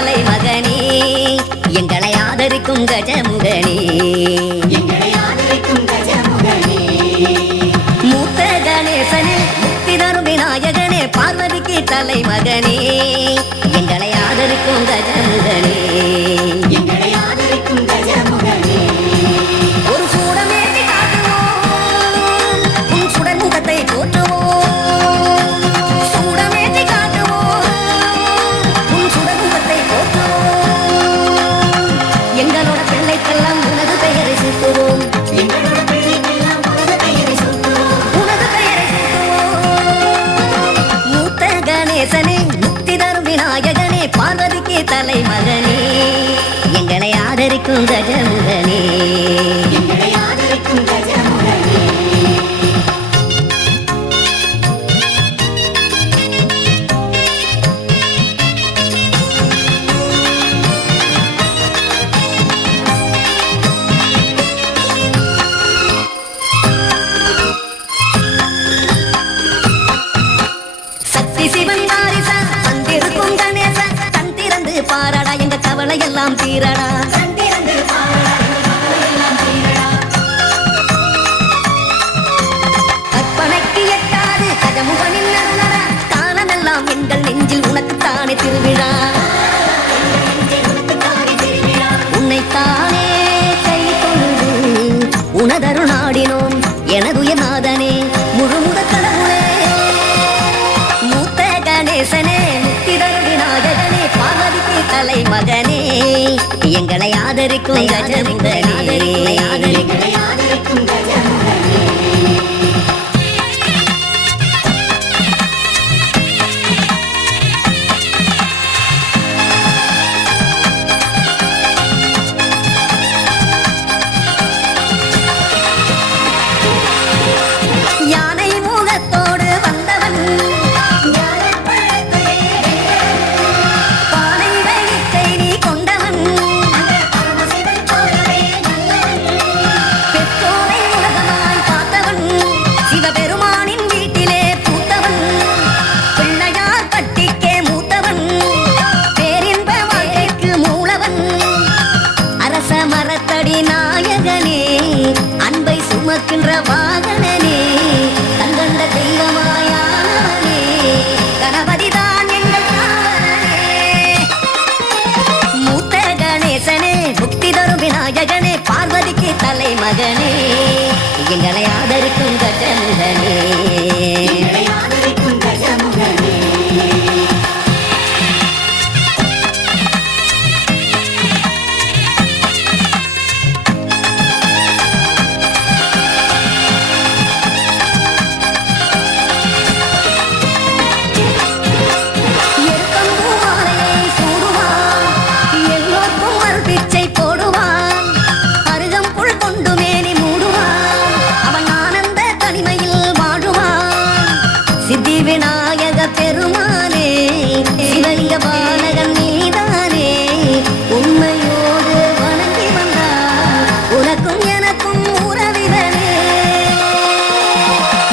தலை மகனே எங்களை ஆதரிக்கும் கஜமுகனே மூத்த கணேசனே முக்தி தரும் விநாயகனே பார்வதிக்கு தலை மகனே எங்களை ஆதரிக்கும் கஜமுகனே ஒரு சூடமேற்றி காட்டுவோம் உன் சுடர் முகத்தை போற்றுவோம் சூடமேற்றி காட்டுவோம் உன் சுடர் முகத்தை போற்றுவோம் எங்களோட பிள்ளைக்கெல்லாம் உனது பெயரை சூட்டுவோம் உனது பெயரை சூட்டுவோம் மூத்த கணேசனே முக்தி தரும் விநாயகனே பார்வதிக்கு தலை மகனே எங்களை ஆதரிக்கும் கஜமுகனே சக்தி சிவன் வாரிசா வந்திருக்கும் கணேசா கண் திறந்து பாரடா எங்க கவலை எல்லாம் தீரடா கற்பனைக்கு எட்டாது கஜமுகனின் அருளடா காலமெல்லாம் எங்கள் நெஞ்சில் உனக்கு தானே திருவிழா உன்னைத்தானே கை கொண்டு உனதருள் நாடினோம் எனதுய நாதனே முழுமுத கடவுளே மூத்த கணேசனே முக்தி தரும் விநாயகனே பார்வதிக்கு தலை மகனே எங்களை ஆதரிக்கும் கஜமுகனே யானை முகத்தோடு வந்தவன் பானை வயிற்றை நீ கொண்டவன் பெற்றோரை உலகமாய் பார்த்தவன் சிவபெருமானின் வீட்டிலே பூத்தவன் பிள்ளையார் பட்டிக்கே மூத்தவன் பேரின்ப வாழ்க்கைக்கு மூலவன் அரச மரத்தடி நாயகனே அன்பை சுமக்கின்ற வாகனனே கண்கண்ட தெய்வமாயானவனே கணபதிதான் எங்கள் காவலனே மூத்த கணேசனே முக்தி தரும் விநாயகனே பார்வதிக்கு தலை மகனே எங்களை ஆதரிக்கும் கஜமுகனே எருக்கம்பூ மாலையை சூடுவான் எல்லோர்க்கும் மறுபிச்சை போடுவான் அருகம்புல் கொண்டு மேனி மூடுவான் அவன் ஆனந்த தனிமையில் வாழுவான் சித்தி விநாயக பெருமானே சிவலிங்க பாலகன் நீதானே உண்மையோடு வணங்கி வந்தார் உனக்கும் எனக்கும் உறவினரே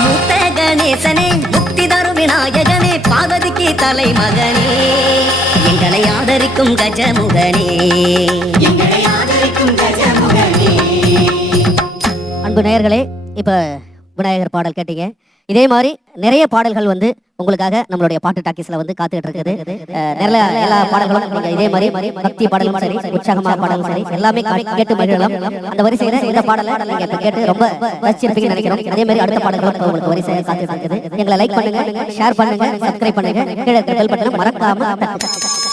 மூத்த கணேசனே முக்தி தரும் விநாயகனே பார்வதிக்கு தலை மகனே எங்களை ஆதரிக்கும் கஜமுகனே அன்பு நேயர்களே, இப்ப விநாயகர் பாடல் கேட்டீங்க. இதே மாதிரி நிறைய பாடல்கள் வந்து உங்களுக்காக நம்மளுடைய பாட்டு டாக்கீஸ்ல வந்து காத்துக்கிட்டு இருக்குது. நிறைய எல்லா பாடல்களும் நீங்க இதே மாதிரி பக்தி பாடலும் சரி, உற்சாகமான பாடலும் சரி, எல்லாமே கேட்டு மகிழலாம். அந்த வரிசையில இந்த பாடலை நீங்க இப்ப கேட்டு ரொம்ப ரசிச்சிருப்பீங்கன்னு நினைக்கிறோம். அதே மாதிரி அடுத்த பாடல்களும் உங்களுக்கு வரிசையை காத்துட்டு இருக்குது. எங்களை லைக் பண்ணுங்க, ஷேர் பண்ணுங்க, சப்ஸ்கிரைப் பண்ணுங்க, கீழே பெல் பட்டனை மறக்காம தட்டுங்க.